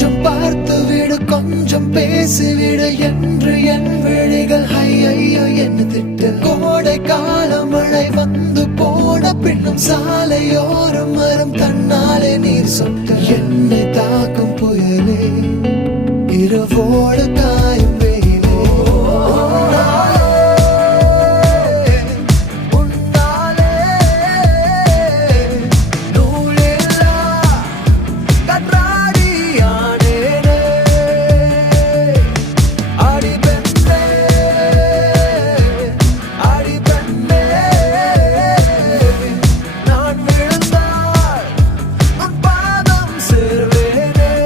கொஞ்சம் பார்த்து விடு, கொஞ்சம் பேசிவிடு என்று என் விழிகள் ஐயோ என்ன திட்டு. கோடை கால மழை வந்து போன பின்னும் சாலையோரம் மரம் தன்னாலே நீர் சொட்டு. என்னை தாக்கும்